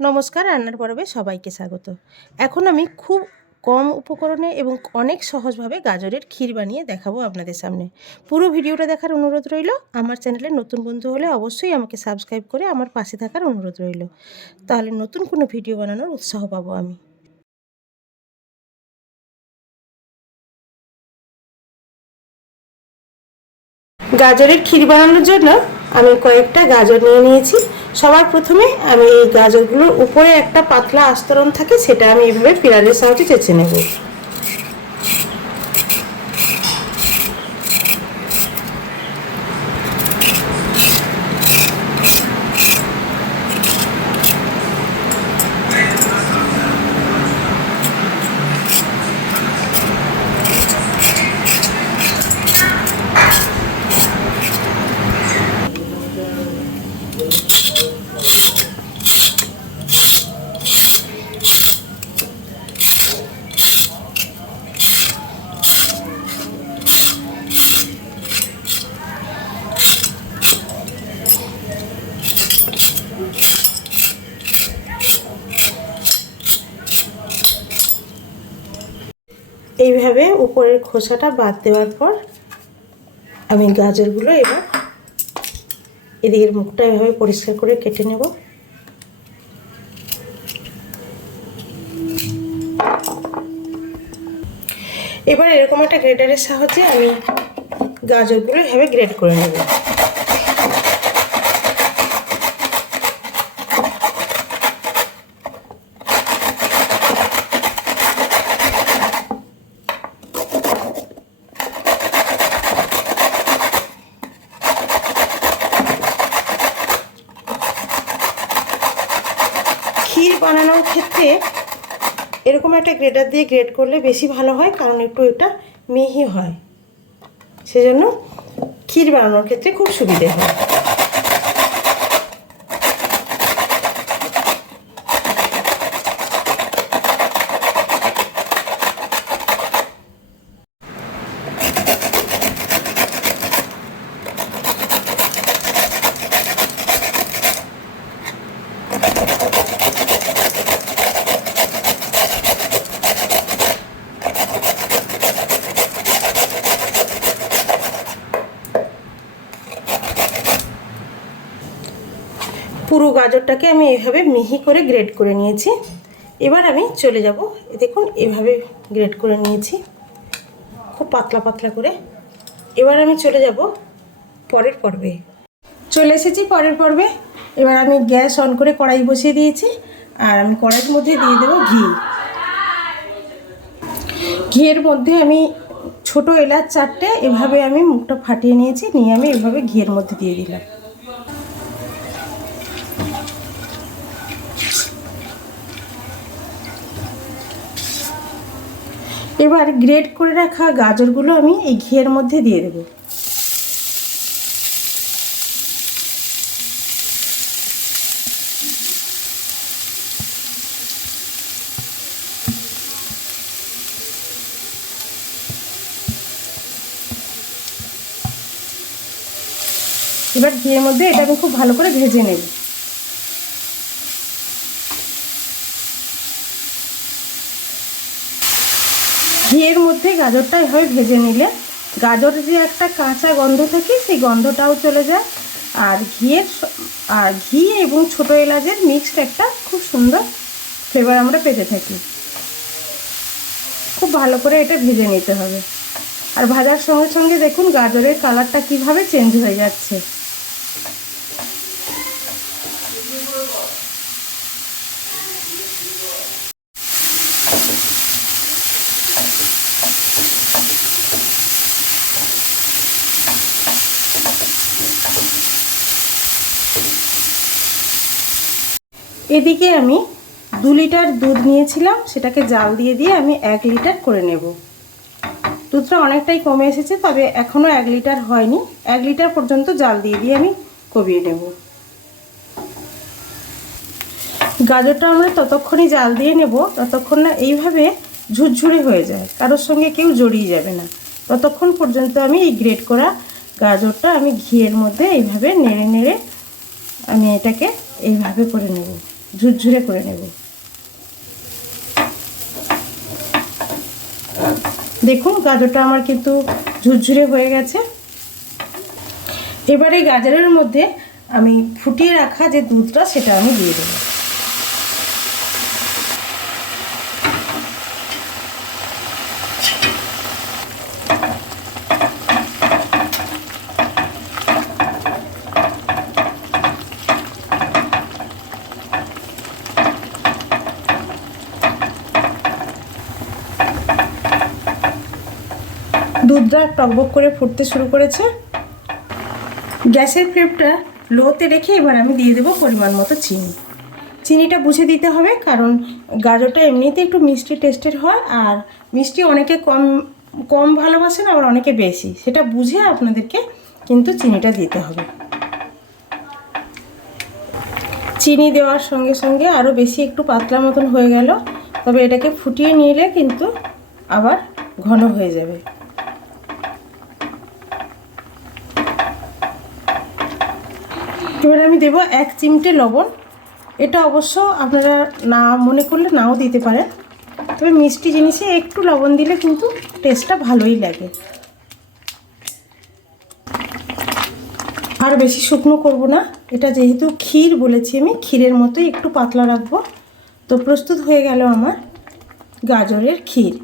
নমস্কার, রান্নার পর্বে সবাইকে স্বাগত। এখন আমি খুব কম উপকরণে এবং অনেক সহজভাবে গাজরের ক্ষীর বানিয়ে দেখাবো আপনাদের সামনে। পুরো ভিডিওটা দেখার অনুরোধ রইল। আমার চ্যানেলে নতুন বন্ধু হলে অবশ্যই আমাকে সাবস্ক্রাইব করে আমার পাশে থাকার অনুরোধ রইল। তাহলে নতুন কোনো ভিডিও বানানোর উৎসাহ পাবো আমি। গাজরের ক্ষীর বানানোর জন্য আমি কয়েকটা গাজর নিয়ে নিয়েছি। সবার প্রথমে আমি এই গাজরগুলোর উপরে একটা পাতলা আস্তরণ থাকে, সেটা আমি এইভাবে পিলারের সাহায্যে চেঁচে নেব। এইভাবে উপরের খোসাটা বাদ দেওয়ার পর আমি গাজরগুলো এবার এদিকের মুখটা এভাবে পরিষ্কার করে কেটে নেব। এবার এরকম একটা গ্রেটারের সাহায্যে আমি গাজরগুলো এভাবে গ্রেট করে নেব। ক্ষীর বানানোর ক্ষেত্রে এরকম একটা গ্রেটার দিয়ে গ্রেট করলে বেশি ভালো হয়, কারণ একটু এটা মিহি হয়, সেজন্য ক্ষীর বানানোর ক্ষেত্রে খুব সুবিধে হয়। পুরো গাজরটাকে আমি এইভাবে মিহি করে গ্রেট করে নিয়েছি। এবার আমি চলে যাব, দেখুন এভাবে গ্রেট করে নিয়েছি খুব পাতলা পাতলা করে। এবার আমি চলে যাব পরের পর্বে। চলে এসেছি পরের পর্বে। এবার আমি গ্যাস অন করে কড়াই বসিয়ে দিয়েছি, আর আমি কড়াইয়ের মধ্যে দিয়ে দেবো ঘি। ঘিয়ের মধ্যে আমি ছোট এলাচ 4টে এভাবে আমি মুখটা ফাটিয়ে নিয়েছি, নিয়ে আমি এভাবে ঘিয়ের মধ্যে দিয়ে দিলাম। এবার গ্রেট করে রাখা গাজরগুলো আমি এই ঘিয়ের মধ্যে দিয়ে দেব। এবার ঘিয়ের মধ্যে এটা আমি খুব ভালো করে ভেজে নেব। ঘিয়ের মধ্যে গাজরটা এভাবে ভেজে নিলে গাজরের যে একটা কাঁচা গন্ধ থাকে সেই গন্ধটাও চলে যায়, আর ঘি এবং ছোটো এলাচের মিক্সড একটা খুব সুন্দর ফ্লেভার আমরা পেতে থাকি। খুব ভালো করে এটা ভেজে নিতে হবে। আর ভাজার সঙ্গে সঙ্গে দেখুন গাজরের কালারটা কিভাবে চেঞ্জ হয়ে যাচ্ছে। এদিকে আমি 2 লিটার দুধ নিয়েছিলাম, সেটাকে জাল দিয়ে দিয়ে আমি 1 লিটার করে নেব। দুধটা অনেকটাই কমে এসেছে, তবে এখনও 1 লিটার হয়নি। 1 লিটার পর্যন্ত জাল দিয়ে দিয়ে আমি কমিয়ে নেব। গাজরটা আমরা ততক্ষণই জাল দিয়ে নেব ততক্ষণ না এইভাবে ঝুরঝুরে হয়ে যায়, কারোর সঙ্গে কেউ জড়িয়ে যাবে না। ততক্ষণ পর্যন্ত আমি এই গ্রেট করা গাজরটা আমি ঘিয়ের মধ্যে এইভাবে নেড়ে নেড়ে আমি এটাকে এইভাবে করে নেব। ঝুরঝুরে করে নেব। দেখুন গাজরটা আমার কিন্তু ঝুরঝুরে হয়ে গেছে। এবার এই গাজরের মধ্যে আমি ফুটিয়ে রাখা যে দুধটা সেটা আমি দিয়ে দেবো। দুধটা টকবক করে ফুটতে শুরু করেছে। গ্যাসের ফ্লেমটা লোতে রেখে এবার আমি দিয়ে দেবো পরিমাণ মতো চিনি। চিনিটা বুঝে দিতে হবে, কারণ গাজরটা এমনিতে একটু মিষ্টি টেস্টের হয়, আর মিষ্টি অনেকে কম কম ভালোবাসেন, আবার অনেকে বেশি, সেটা বুঝে আপনাদেরকে কিন্তু চিনিটা দিতে হবে। চিনি দেওয়ার সঙ্গে সঙ্গে আরও বেশি একটু পাতলা মতন হয়ে গেল, তবে এটাকে ফুটিয়ে নিলে কিন্তু আবার ঘন হয়ে যাবে। এবার আমি দেব 1 চিমটে লবণ। এটা অবশ্য আপনারা না মনে করলে নাও দিতে পারেন, তবে মিষ্টি জিনিসে একটু লবণ দিলে কিন্তু টেস্টটা ভালোই লাগে। আর বেশি শুকনো করব না, এটা যেহেতু ক্ষীর বলেছি আমি, ক্ষীরের মতোই একটু পাতলা রাখবো। তো প্রস্তুত হয়ে গেল আমার গাজরের ক্ষীর।